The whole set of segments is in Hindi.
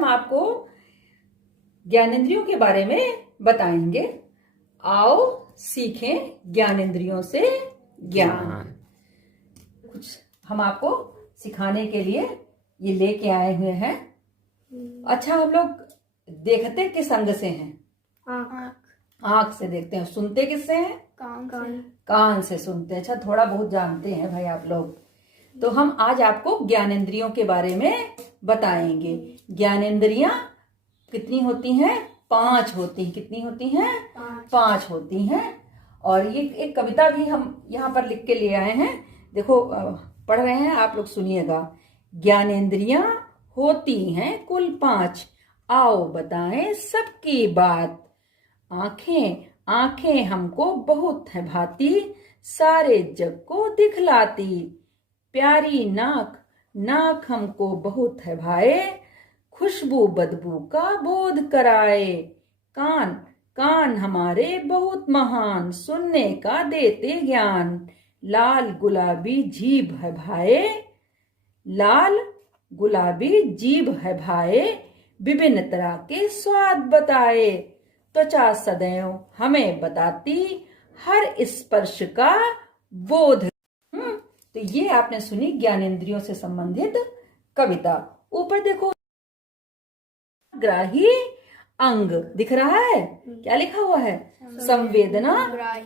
हम आपको ज्ञानेंद्रियों के बारे में बताएंगे। आओ सीखें ज्ञानेंद्रियों से ज्ञान। कुछ हम आपको सिखाने के लिए ये लेके आए हुए हैं। अच्छा, हम लोग देखते किस अंग से हैं? आंख से देखते हैं। सुनते किससे हैं? कान से सुनते हैं। अच्छा, थोड़ा बहुत जानते हैं भाई आप लोग। तो हम आज आपको ज्ञानेंद्रियों के बारे में बताएंगे। ज्ञानेंद्रियां कितनी होती हैं? 5 होती हैं। कितनी होती हैं? 5 होती हैं। और ये एक कविता भी हम यहाँ पर लिख के ले आए हैं। देखो, पढ़ रहे हैं, आप लोग सुनिएगा। ज्ञानेंद्रियां होती हैं कुल 5, आओ बताएं सबकी बात। आंखें आंखें हमको बहुत है भाती, सारे जग को दिखलाती। प्यारी नाक नाक हमको बहुत है भाए, खुशबू बदबू का बोध कराए। कान कान हमारे बहुत महान, सुनने का देते ज्ञान। लाल गुलाबी जीभ है भाए, लाल गुलाबी जीभ है भाए, विभिन्न तरह के स्वाद बताए। त्वचा सदैव हमें बताती, हर स्पर्श का बोध। तो ये आपने सुनी ज्ञानेंद्रियों से संबंधित कविता। ऊपर देखो, ग्राही अंग दिख रहा है। क्या लिखा हुआ है? संवेदना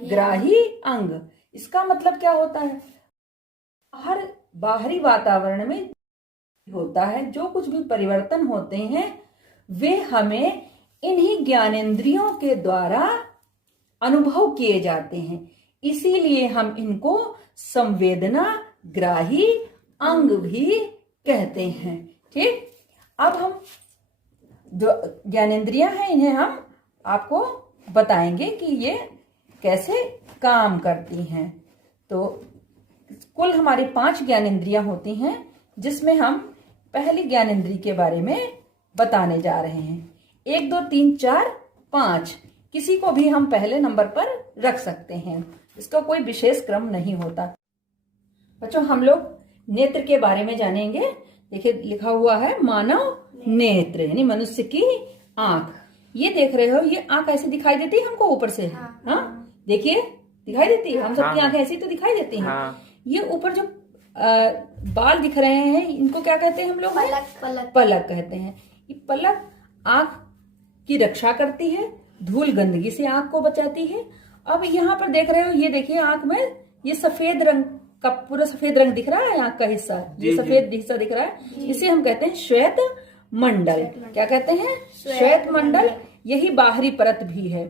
ग्राही अंग। इसका मतलब क्या होता है? हर बाहरी वातावरण में होता है, जो कुछ भी परिवर्तन होते हैं वे हमें इन्हीं ज्ञानेंद्रियों के द्वारा अनुभव किए जाते हैं। इसीलिए हम इनको संवेदना ग्राही अंग भी कहते हैं। ठीक, अब हम जो ज्ञानेंद्रियां हैं इन्हें हम आपको बताएंगे कि ये कैसे काम करती हैं। तो कुल हमारी 5 ज्ञानेंद्रियां होती हैं, जिसमें हम पहली ज्ञानेंद्रिय के बारे में बताने जा रहे हैं। 1 2 3 4 5, किसी को भी हम पहले नंबर पर रख सकते हैं। इसका कोई विशेष क्रम नहीं होता। बच्चों, हम लोग नेत्र के बारे में जानेंगे। देखिए, लिखा हुआ है मानव नेत्र, यानी मनुष्य की आंख। ये देख रहे हो, ये आंख ऐसी दिखाई देती है हमको ऊपर से। हाँ, देखिए दिखाई देती है। हम सबकी आंखें ऐसी तो दिखाई देती हैं। ये ऊपर जो बाल दिख रहे हैं, इनको क्या कहते हैं हम लोग? पलक कहते हैं। ये पलक आंख की रक्षा करती है, धूल गंदगी से आंख को बचाती है। अब यहाँ पर देख रहे हो, ये देखिए आंख में ये सफेद रंग का, पूरा सफेद रंग दिख रहा है आंख का हिस्सा। ये सफेद हिस्सा दिख रहा है, इसे हम कहते हैं श्वेत मंडल। क्या कहते हैं? श्वेत मंडल। यही बाहरी परत भी है।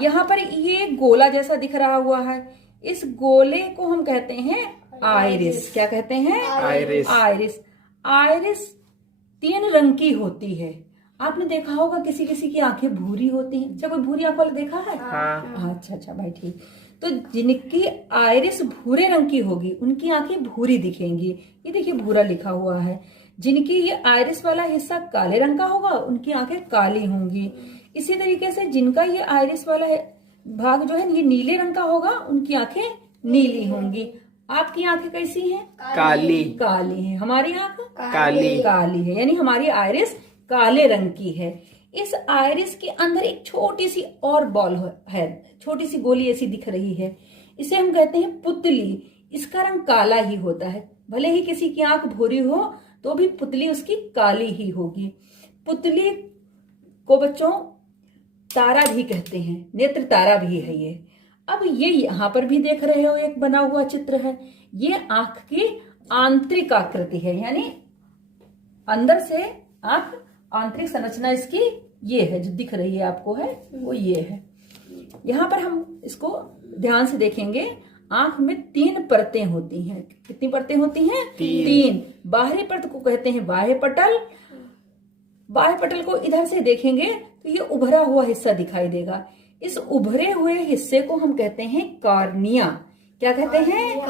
यहाँ पर ये गोला जैसा दिख रहा हुआ है, इस गोले को हम कहते हैं आइरिस। क्या कहते हैं? आइरिस। आइरिस आइरिस 3 रंग की होती है। आपने देखा होगा किसी किसी की आंखें भूरी होती हैं। क्या कोई भूरी आंख वाला देखा है? हाँ। अच्छा भाई, ठीक। तो जिनकी आइरिस भूरे रंग की होगी उनकी आंखें भूरी दिखेंगी। ये देखिए भूरा लिखा हुआ है। जिनकी ये आइरिस वाला हिस्सा काले रंग का होगा उनकी आंखें काली होंगी। इसी तरीके से जिनका ये आइरिस वाला भाग जो है ये नीले रंग का होगा, उनकी आंखें नीली होंगी। आपकी आंखें कैसी हैं? काली। काली है। हमारी आंख काली काली है, यानी हमारी आइरिस काले रंग की है। इस आइरिस के अंदर एक छोटी सी और बॉल है, छोटी सी गोली ऐसी दिख रही है। इसे हम कहते हैं पुतली। इसका रंग काला ही होता है। भले ही किसी की आंख भूरी हो तो भी पुतली उसकी काली ही होगी। पुतली को बच्चों तारा भी कहते हैं, नेत्र तारा भी है ये। अब ये यहाँ पर भी देख रहे हो, एक बना हुआ चित्र है। ये आंख की आंतरिक आकृति है, यानी अंदर से आंख, आंतरिक संरचना इसकी ये है जो दिख रही है आपको, है वो ये है। यहाँ पर हम इसको ध्यान से देखेंगे। आंख में 3 परतें होती हैं। कितनी परतें होती हैं? 3। बाहरी परत को कहते हैं बाह्य पटल। बाह्य पटल को इधर से देखेंगे तो ये उभरा हुआ हिस्सा दिखाई देगा। इस उभरे हुए हिस्से को हम कहते हैं कार्निया। क्या कहते हैं?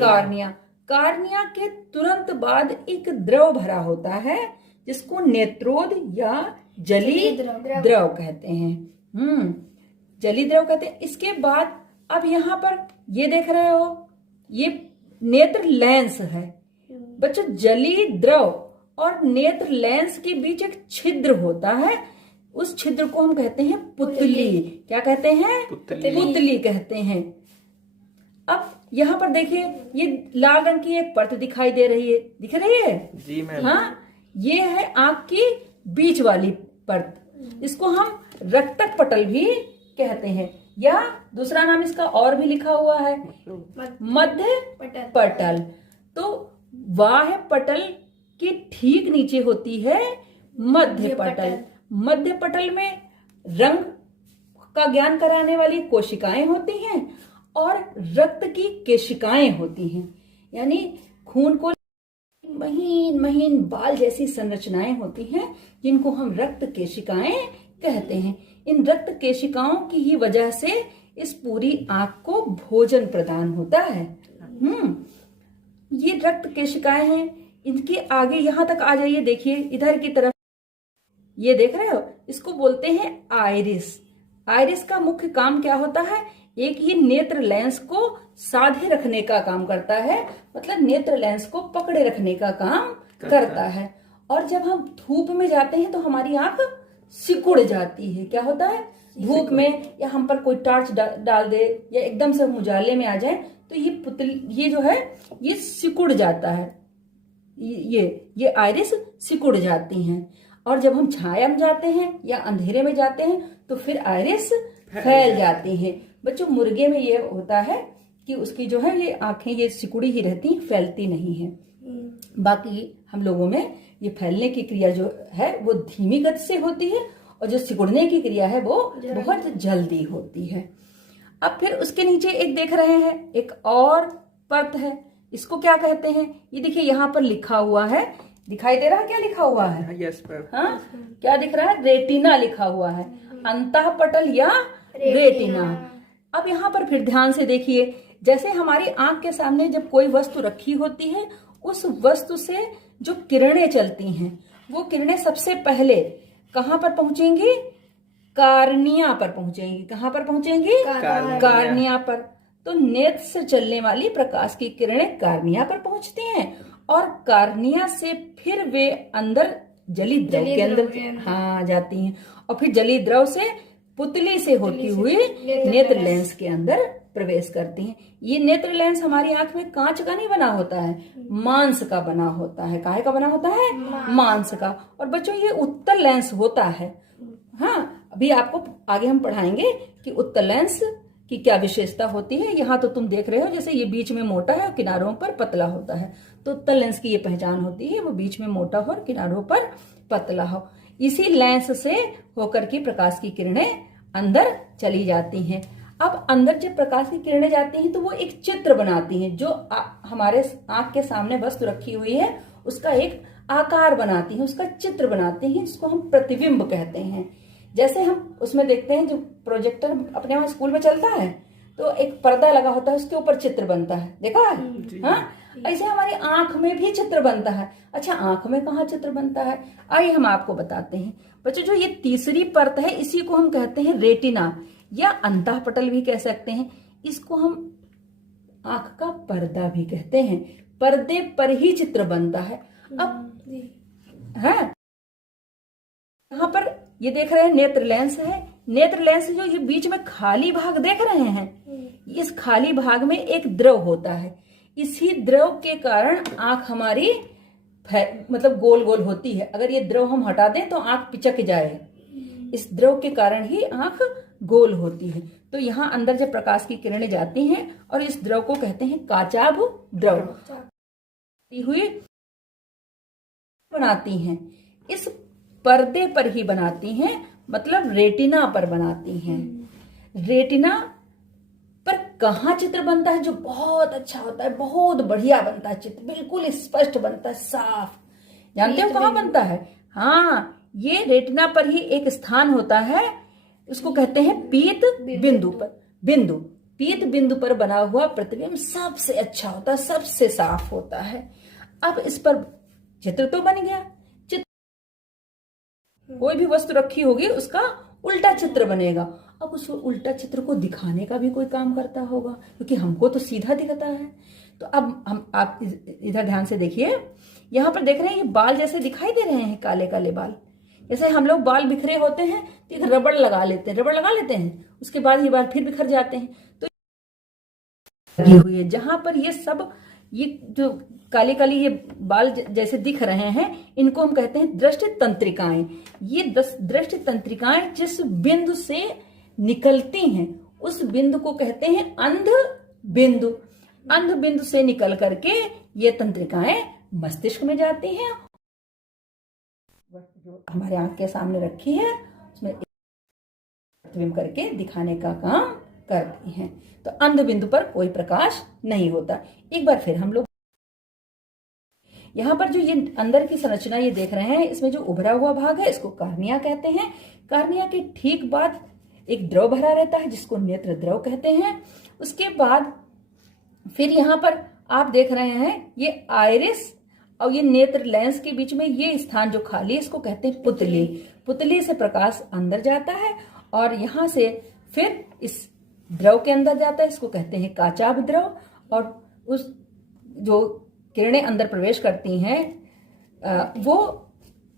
कार्निया। कार्निया के तुरंत बाद एक द्रव भरा होता है जिसको नेत्रोद या जली द्रव कहते हैं। जली द्रव कहते हैं। इसके बाद अब यहाँ पर ये देख रहे हो, ये नेत्र लेंस है। बच्चों, जली द्रव और नेत्र लेंस के बीच एक छिद्र होता है, उस छिद्र को हम कहते हैं पुतली। क्या कहते हैं? पुतली कहते हैं। अब यहाँ पर देखिए, ये लाल रंग की एक परत दिखाई दे रही है, दिख रही है? जी मैम। हाँ, ये है आंख की बीच वाली परत, इसको हम रक्तक पटल भी कहते हैं, या दूसरा नाम इसका और भी लिखा हुआ है, मध्य पटल। तो बाह्य पटल के ठीक नीचे होती है मध्य पटल। मध्य पटल में रंग का ज्ञान कराने वाली कोशिकाएं होती हैं और रक्त की केशिकाएं होती हैं, यानी खून को महीन महीन बाल जैसी संरचनाएं होती हैं, जिनको हम रक्त केशिकाएं कहते हैं। इन रक्त केशिकाओं की ही वजह से इस पूरी आंख को भोजन प्रदान होता है। ये रक्त केशिकाएं हैं, इनके आगे यहां तक आ जाइए, देखिए इधर की तरफ, ये देख रहे हो, इसको बोलते हैं आइरिस। आइरिस का मुख्य काम क्या होता है? एक ये नेत्र लेंस को साधे रखने का काम करता है, मतलब नेत्र लेंस को पकड़े रखने का काम करता है। और जब हम धूप में जाते हैं तो हमारी आंख सिकुड़ जाती है। क्या होता है? धूप में, या हम पर कोई टार्च डाल दे, या एकदम से हम उजाले में आ जाए, तो ये पुतली, ये जो है, ये सिकुड़ जाता है, ये आइरिस सिकुड़ जाती हैं। और जब हम छाया में जाते हैं या अंधेरे में जाते हैं तो फिर आइरिस फैल जाती हैं। बच्चों, मुर्गे में ये होता है कि उसकी जो है ये आंखें ये सिकुड़ी ही रहती, फैलती नहीं है। बाकी हम लोगों में ये फैलने की क्रिया जो है वो धीमी गति से होती है, और जो सिकुड़ने की क्रिया है वो बहुत जल्दी होती है। अब फिर उसके नीचे एक देख रहे हैं, एक और परत है, इसको क्या कहते हैं? ये देखिए यहाँ पर लिखा हुआ है, दिखाई दे रहा है? क्या लिखा हुआ है? Yes ma'am. हाँ, क्या दिख रहा है? रेटिना लिखा हुआ है, अंतःपटल या रेटिना। अब यहाँ पर फिर ध्यान से देखिए, जैसे हमारी आंख के सामने जब कोई वस्तु रखी होती है, उस वस्तु से जो किरणें चलती हैं, वो किरणें सबसे पहले कहाँ पर पहुंचेंगी? कार्निया पर पहुंचेंगी। कहाँ पर पहुंचेंगी? कार्निया पर। तो नेत्र से चलने वाली प्रकाश की किरणें कार्निया पर पहुंचती हैं, और कार्निया से फिर वे अंदर जली द्रव के अंदर जाती हैं, और फिर जली द्रव से पुतली से होती हुई नेत्र लेंस के अंदर प्रवेश करती हैं। ये नेत्र लेंस हमारी आंख में कांच का नहीं बना होता है, मांस का बना होता है। काहे का बना होता है? मांस का। और बच्चों, ये उत्तल लेंस होता है। हाँ, अभी आपको आगे हम पढ़ाएंगे कि उत्तल लेंस की क्या विशेषता होती है। यहाँ तो तुम देख रहे हो, जैसे ये बीच में मोटा है और किनारों पर पतला होता है, तो उत्तल लेंस की ये पहचान होती है, वो बीच में मोटा हो और किनारों पर पतला हो। इसी लेंस से होकर के प्रकाश की किरणें अंदर चली जाती हैं। अब अंदर जब प्रकाश की किरणें जाती हैं तो वो एक चित्र बनाती हैं, जो हमारे आंख के सामने वस्तु रखी हुई है उसका एक आकार बनाती हैं, उसका चित्र बनाती हैं, इसको हम प्रतिबिंब कहते हैं। जैसे हम उसमें देखते हैं, जो प्रोजेक्टर अपने वहां स्कूल में चलता है, तो एक पर्दा लगा होता है, उसके ऊपर चित्र बनता है, देखा है? हाँ, ऐसे हमारी आंख में भी चित्र बनता है। अच्छा, आंख में कहाँ चित्र बनता है? आइए हम आपको बताते हैं। बच्चों, जो ये तीसरी परत है, इसी को हम कहते हैं रेटिना, या अंतःपटल भी कह सकते हैं। इसको हम आंख का पर्दा भी कहते हैं। पर्दे पर ही चित्र बनता है। अब है यहाँ पर ये देख रहे हैं नेत्र लेंस है। नेत्र लेंस जो ये बीच में खाली भाग देख रहे हैं, इस खाली भाग में एक द्रव होता है। इसी द्रव के कारण आंख हमारी मतलब गोल गोल होती है। अगर ये द्रव हम हटा दें तो आंख पिचक जाए। इस द्रव के कारण ही आंख गोल होती है। तो यहाँ अंदर जब प्रकाश की किरणें जाती हैं और इस द्रव को कहते हैं काचाभ द्रव, हुई बनाती हैं, इस पर्दे पर ही बनाती हैं, मतलब रेटिना पर बनाती हैं। रेटिना पर कहाँ चित्र बनता है जो बहुत अच्छा होता है, बहुत बढ़िया बनता है चित्र, बिल्कुल स्पष्ट बनता है, साफ। जानते हो कहाँ बनता है? हाँ, ये रेटिना पर ही एक स्थान होता है, उसको कहते हैं पीत बिंदु पर। बिंदु, पीत बिंदु पर बना हुआ प्रतिबिंब सबसे अच्छा होता है, सबसे साफ होता है। अब इस पर चित्र तो बन गया। चित्र कोई भी वस्तु रखी होगी उसका उल्टा चित्र बनेगा। अब उस उल्टा चित्र को दिखाने का भी कोई काम करता होगा, क्योंकि हमको तो सीधा दिखता है। तो अब हम आप इधर ध्यान से देखिए, यहाँ पर देख रहे हैं ये बाल जैसे दिखाई दे रहे हैं, काले काले बाल। जैसे हम लोग बाल बिखरे होते हैं तो एक रबड़ लगा लेते हैं, उसके बाद ये बाल फिर बिखर जाते हैं। तो लगी हुई है जहां पर ये सब, ये जो काली काली ये बाल जैसे दिख रहे हैं, इनको हम कहते हैं दृष्टि तंत्रिकाएं। ये दृष्टि तंत्रिकाएं जिस बिंदु से निकलती हैं उस बिंदु को कहते हैं अंध बिंदु। अंध बिंदु से निकल करके ये तंत्रिकाएं मस्तिष्क में जाती हैं, जो हमारे आंख के सामने रखी है उसमें प्रतिबिंब करके दिखाने का काम करती हैं। तो अंध बिंदु पर कोई प्रकाश नहीं होता। एक बार फिर हम लोग यहाँ पर जो ये अंदर की संरचना ये देख रहे हैं, इसमें जो उभरा हुआ भाग है इसको कार्निया कहते हैं। कार्निया के ठीक बाद एक द्रव भरा रहता है जिसको नेत्र द्रव कहते हैं। उसके बाद फिर यहाँ पर आप देख रहे हैं ये आइरिस और ये नेत्र लेंस के बीच में ये स्थान जो खाली है इसको कहते हैं पुतली। पुतली से प्रकाश अंदर जाता है और यहाँ से फिर इस द्रव के अंदर जाता है, इसको कहते हैं काचाभ द्रव। और उस जो किरणें अंदर प्रवेश करती हैं वो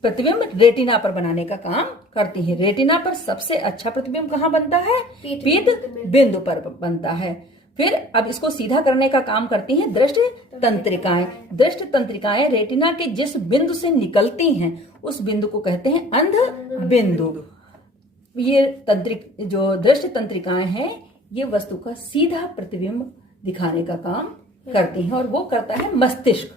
प्रतिबिंब रेटिना पर बनाने का काम करती है। रेटिना पर सबसे अच्छा प्रतिबिंब कहाँ बनता है? पीत बिंदु पर बनता है। फिर अब इसको सीधा करने का काम करती हैं दृष्टि तंत्रिकाएं। दृष्टि तंत्रिकाएं रेटिना के जिस बिंदु से निकलती हैं उस बिंदु को कहते हैं अंध बिंदु। ये जो दृष्टि तंत्रिकाएं हैं ये वस्तु का सीधा प्रतिबिंब दिखाने का काम करती हैं और वो करता है मस्तिष्क।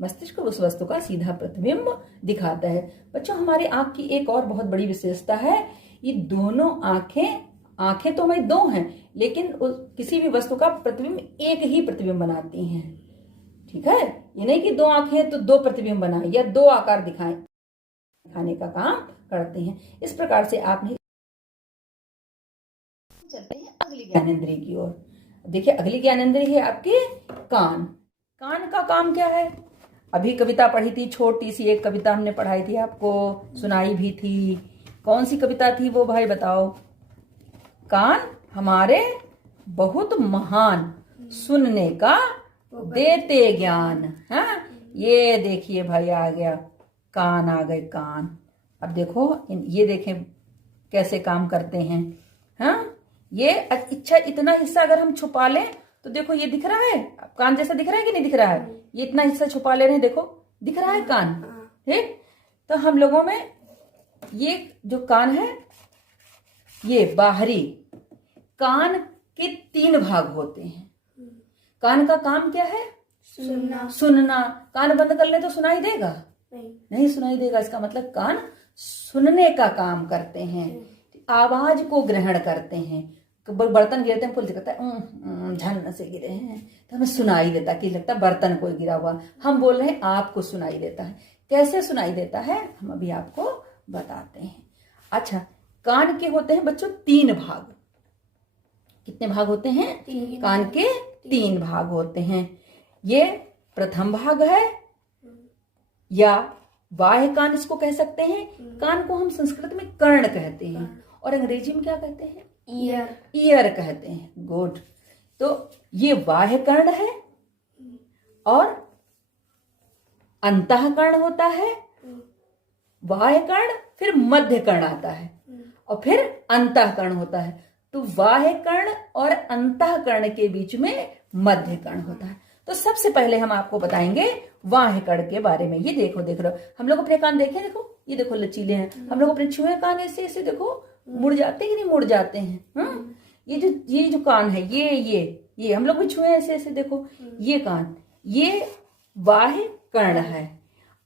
मस्तिष्क उस वस्तु का सीधा प्रतिबिंब दिखाता है। बच्चों, हमारे आंख की एक और बहुत बड़ी विशेषता है, ये दोनों आंखें तो हमारी दो हैं लेकिन किसी भी वस्तु का प्रतिबिंब एक ही प्रतिबिंब बनाती हैं। ठीक है, ये नहीं कि दो आंखें हैं तो दो प्रतिबिंब बनाए या दो आकार दिखाने का काम करते हैं। इस प्रकार से आपने चलते हैं अगली ज्ञानेंद्रिय की ओर। देखिए, अगली ज्ञानेंद्रिय है आपके कान। कान का काम क्या है? अभी कविता पढ़ी थी, छोटी सी एक कविता हमने पढ़ाई थी, आपको सुनाई भी थी। कौन सी कविता थी वो भाई बताओ? कान हमारे बहुत महान, सुनने का देते ज्ञान। हाँ, ये देखिए भाई आ गया, कान आ गए कान। अब देखो ये देखें कैसे काम करते हैं। हाँ, ये अच्छा इतना हिस्सा अगर हम छुपा लें तो देखो ये दिख रहा है, कान जैसा दिख रहा है कि नहीं दिख रहा है? ये इतना हिस्सा छुपा ले रहे हैं, देखो दिख रहा है कान। ठीक, तो हम लोगों में ये जो कान है ये बाहरी, कान के 3 भाग होते हैं। कान का काम क्या है? सुनना। कान बंद कर ले तो सुनाई देगा? नहीं सुनाई देगा। इसका मतलब कान सुनने का काम करते हैं, आवाज को ग्रहण करते हैं। बर्तन गिरते हैं, पुलिस कहता है झन से गिरे हैं तो हमें सुनाई देता कि लगता है बर्तन कोई गिरा हुआ। हम बोल रहे हैं आपको सुनाई देता है। कैसे सुनाई देता है हम अभी आपको बताते हैं। अच्छा, कान के होते हैं बच्चों 3 भाग। कितने भाग होते हैं? कान के 3 भाग होते हैं। ये प्रथम भाग है या बाह्य कान इसको कह सकते हैं। कान को हम संस्कृत में कर्ण कहते हैं और अंग्रेजी में क्या कहते हैं? ईयर कहते हैं। गुड। तो ये बाह्य कर्ण है और अंतःकर्ण होता है, बाह्य कर्ण, फिर मध्य कर्ण आता है और फिर अंतःकर्ण होता है। तो बाह्य कर्ण और अंतःकर्ण के बीच में मध्य कर्ण होता है। तो सबसे पहले हम आपको बताएंगे बाह्य कर्ण के बारे में। ये देखो, देख रहे हो हम लोग अपने कान देखें, देखो ये देखो लचीले हैं। हम लोग अपने छुए कान ऐसे देखो मुड़ जाते हैं कि नहीं मुड़ जाते हैं। ये जो कान है ये हम लोग भी छुए ऐसे देखो। ये कान ये बाह्य कर्ण है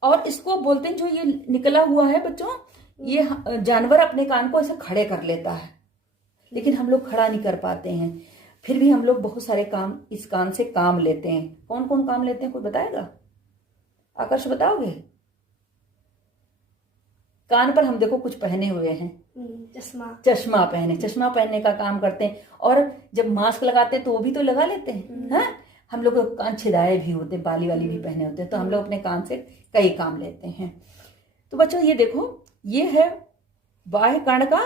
और इसको बोलते हैं, जो ये निकला हुआ है बच्चों, ये जानवर अपने कान को ऐसे खड़े कर लेता है लेकिन हम लोग खड़ा नहीं कर पाते हैं। फिर भी हम लोग बहुत सारे काम इस कान से काम लेते हैं। कौन कौन काम लेते हैं कोई बताएगा? आकर्ष बताओगे? कान पर हम देखो कुछ पहने हुए हैं, चश्मा पहनने का काम करते हैं। और जब मास्क लगाते हैं तो वो भी तो लगा लेते हैं। हाँ, हम लोग कान छिदाए भी होते, बाली वाली भी पहने होते हैं। तो हम लोग अपने कान से कई काम लेते हैं। तो बच्चों ये देखो, ये है बाह्य कर्ण का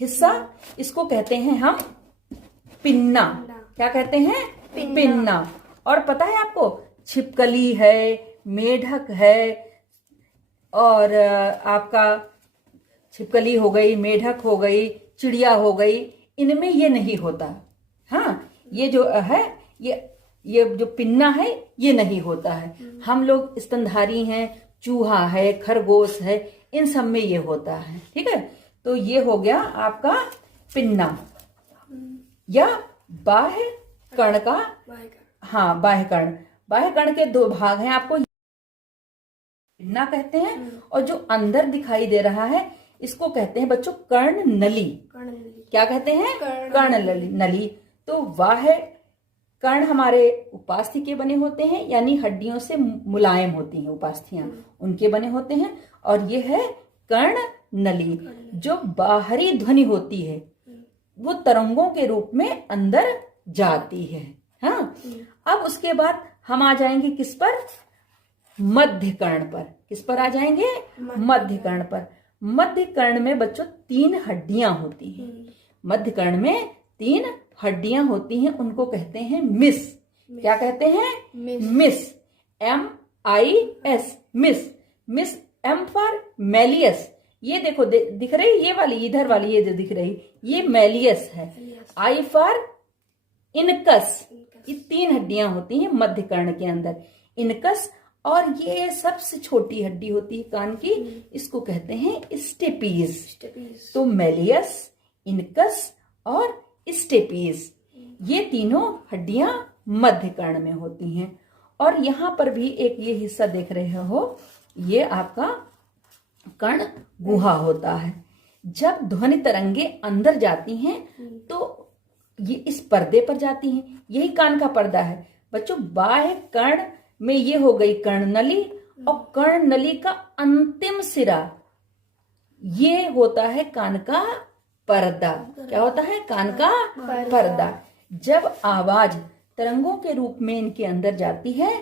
हिस्सा, इसको कहते हैं हम पिन्ना। क्या कहते हैं? पिन्ना। और पता है आपको, छिपकली है, मेढक है, और आपका छिपकली हो गई, मेढक हो गई, चिड़िया हो गई, इनमें ये नहीं होता। हाँ, ये जो है, ये जो पिन्ना है ये नहीं होता है। हम लोग स्तनधारी हैं, चूहा है, खरगोश है, इन सब में ये होता है। ठीक है, तो ये हो गया आपका पिन्ना या बाह्य कर्ण का। हाँ, बाह्य कर्ण। बाह्य कर्ण के दो भाग हैं, आपको पिन्ना कहते हैं, और जो अंदर दिखाई दे रहा है इसको कहते हैं बच्चों कर्ण नली। क्या कहते हैं? कर्ण नली। तो बाह्य कर्ण हमारे उपास्थि के बने होते हैं, यानी हड्डियों से मुलायम होती हैं उपास्थियां, उनके बने होते हैं। और ये है कर्ण नली, जो बाहरी ध्वनि होती है वो तरंगों के रूप में अंदर जाती है। हाँ, अब उसके बाद हम आ जाएंगे किस पर? मध्य कर्ण पर। किस पर आ जाएंगे? मध्य कर्ण पर। मध्य कर्ण में बच्चों 3 हड्डियां होती हैं। मध्य कर्ण में 3 हड्डियां होती हैं, उनको कहते हैं मिस। क्या कहते हैं? Miss. MIS, miss. Miss, M for malleus. ये देखो दिख रही, ये वाली, इधर वाली ये जो दिख रही, ये मैलियस है। I for incus. ये 3 हड्डियां होती हैं मध्य कर्ण के अंदर, इनकस। और ये सबसे छोटी हड्डी होती है कान की, इसको कहते हैं स्टेपीज। तो मैलियस, इनकस और स्टेपीज, ये तीनों हड्डियां मध्य कर्ण में होती हैं। और यहां पर भी एक ये हिस्सा देख रहे हो, ये आपका कर्ण गुहा होता है। जब ध्वनि तरंगे अंदर जाती हैं तो ये इस पर्दे पर जाती हैं, यही कान का पर्दा है बच्चों। बाह्य कर्ण में ये हो गई कर्णनली, और कर्णनली का अंतिम सिरा ये होता है कान का पर्दा। क्या होता है? कान का पर्दा। जब आवाज तरंगों के रूप में इनके अंदर जाती है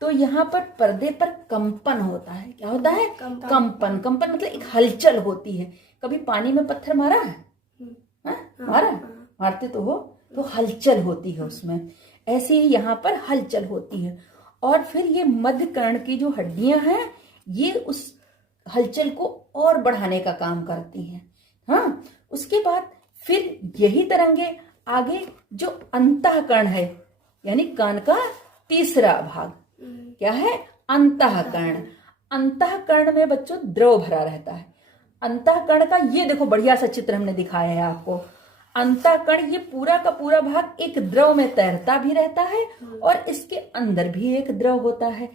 तो यहाँ पर पर्दे पर कंपन होता है। क्या होता है? कंपन। कंपन मतलब एक हलचल होती है। कभी पानी में पत्थर मारा है? मारते तो हो, तो हलचल होती है उसमें। ऐसे ही यहाँ पर हलचल होती है। और फिर ये मध्य कर्ण की जो हड्डियां हैं ये उस हलचल को और बढ़ाने का काम करती हैं। हाँ, उसके बाद फिर यही तरंगे आगे जो अंतःकर्ण है, यानी कान का तीसरा भाग, क्या है? अंतःकर्ण। अंतःकर्ण में बच्चों द्रव भरा रहता है। अंतःकर्ण का ये देखो बढ़िया सा चित्र हमने दिखाया है आपको। अंतःकर्ण ये पूरा का पूरा भाग एक द्रव में तैरता भी रहता है और इसके अंदर भी एक द्रव होता है।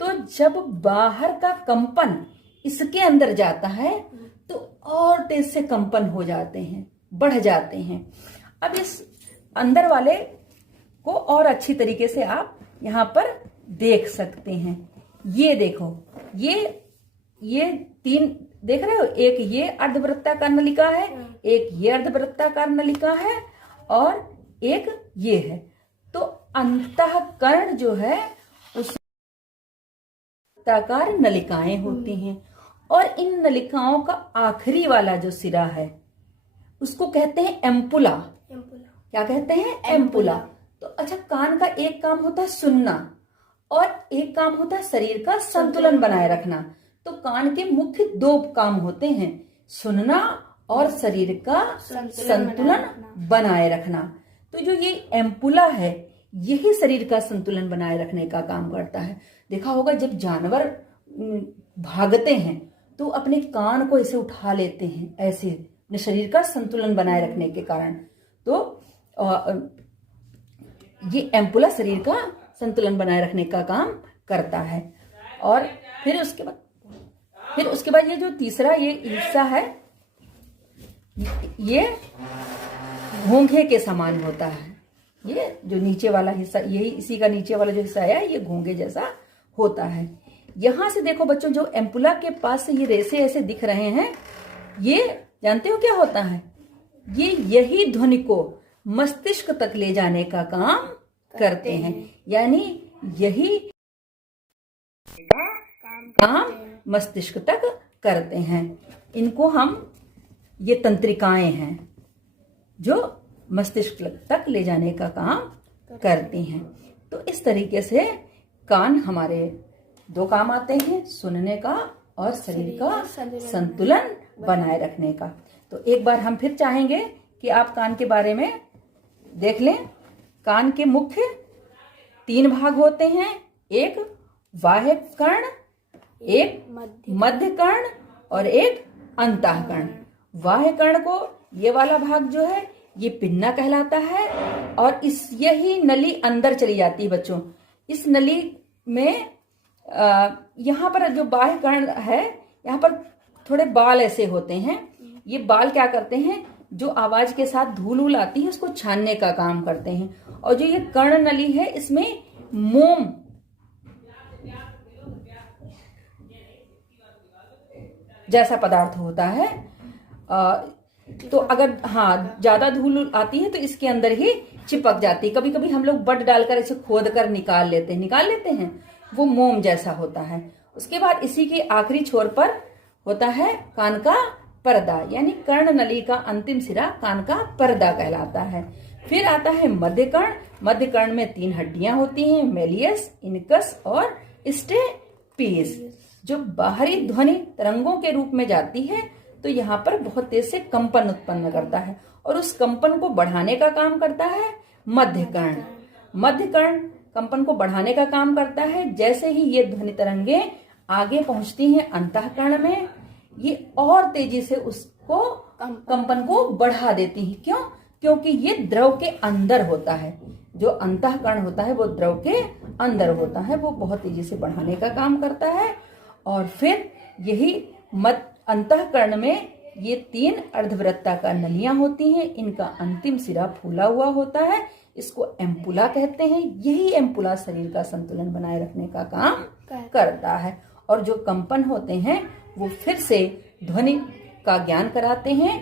तो जब बाहर का कंपन इसके अंदर जाता है तो और तेज से कंपन हो जाते हैं, बढ़ जाते हैं। अब इस अंदर वाले को और अच्छी तरीके से आप यहाँ पर देख सकते हैं। ये देखो, ये 3 देख रहे हो, एक ये अर्धवृत्ताकार नलिका है, एक ये अर्धवृत्ताकार नलिका है और एक ये है। तो अंतःकर्ण जो है उस वृत्ताकार नलिकाएं होती हैं और इन नलिकाओं का आखिरी वाला जो सिरा है उसको कहते हैं एम्पुला। क्या कहते हैं? एम्पुला। तो अच्छा, कान का एक काम होता है सुनना और एक काम होता है शरीर का संतुलन बनाए रखना। तो कान के मुख्य 2 काम होते हैं, सुनना और शरीर का संतुलन बनाए रखना। तो जो ये एम्पुला है यही शरीर का संतुलन बनाए रखने का काम करता है। देखा होगा जब जानवर भागते हैं तो अपने कान को ऐसे उठा लेते हैं, ऐसे अपने शरीर का संतुलन बनाए रखने के कारण। तो ये एम्पुला शरीर का संतुलन बनाए रखने का काम करता है। और फिर उसके बाद ये जो तीसरा ये हिस्सा है ये घोंघे के समान होता है। ये जो नीचे वाला हिस्सा, यही इसी का नीचे वाला जो हिस्सा है ये घोंघे जैसा होता है। यहां से देखो बच्चों, जो एम्पुला के पास से ये रेसे ऐसे दिख रहे हैं, ये जानते हो क्या होता है? ये यही ध्वनि को मस्तिष्क तक ले जाने का काम करते हैं। यानी यही काम मस्तिष्क तक करते हैं। इनको हम, ये तंत्रिकाएं हैं जो मस्तिष्क तक ले जाने का काम करती हैं। तो इस तरीके से कान हमारे दो काम आते हैं, सुनने का और शरीर का संतुलन बनाए रखने का। तो एक बार हम फिर चाहेंगे कि आप कान के बारे में देख लें। कान के मुख्य 3 भाग होते हैं, एक बाह्य कर्ण, एक मध्य कर्ण और एक अंतः कर्ण। बाह्य कर्ण को ये वाला भाग जो है ये पिन्ना कहलाता है और यही नली अंदर चली जाती है बच्चों। इस नली में यहाँ पर जो बाह्य कर्ण है, यहाँ पर थोड़े बाल ऐसे होते हैं। ये बाल क्या करते हैं, जो आवाज के साथ धूल उल आती है उसको छानने का काम करते हैं। और जो ये कर्ण नली है, इसमें मोम जैसा पदार्थ होता है। तो अगर ज्यादा धूल आती है तो इसके अंदर ही चिपक जाती है। कभी कभी हम लोग बट डालकर इसे खोद कर निकाल लेते हैं, वो मोम जैसा होता है। उसके बाद इसी के आखिरी छोर पर होता है कान का पर्दा, यानी कर्ण नली का अंतिम सिरा कान का पर्दा कहलाता है। फिर आता है मध्य कर्ण। मध्य कर्ण में 3 हड्डियां होती हैं, मेलियस, इनकस और स्टेपीस, जो बाहरी ध्वनि तरंगों के रूप में जाती है तो यहाँ पर बहुत तेज से कंपन उत्पन्न करता है और उस कंपन को बढ़ाने का काम करता है मध्य कर्ण। मध्य कर्ण कंपन को बढ़ाने का काम करता है। जैसे ही ये ध्वनि तरंगे आगे पहुंचती हैं अंतःकरण में, ये और तेजी से उसको कंपन को बढ़ा देती है। क्यों? क्योंकि ये द्रव के अंदर होता है। जो अंतःकरण होता है वो द्रव के अंदर होता है, वो बहुत तेजी से बढ़ाने का काम करता है। और फिर यही अंतःकरण में ये 3 अर्धवृत्ताकार नलियां होती हैं। इनका अंतिम सिरा फूला हुआ होता है, इसको एम्पुला कहते हैं। यही एम्पुला शरीर का संतुलन बनाए रखने का काम करता है। और जो कंपन होते हैं वो फिर से ध्वनि का ज्ञान कराते हैं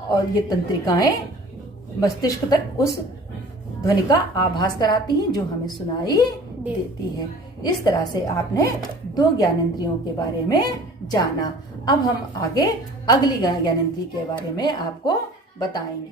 और ये तंत्रिकाएं मस्तिष्क तक उस ध्वनि का आभास कराती हैं जो हमें सुनाई देती है। इस तरह से आपने 2 ज्ञानेंद्रियों के बारे में जाना। अब हम आगे अगली ज्ञानेंद्रिय के बारे में आपको बताएंगे।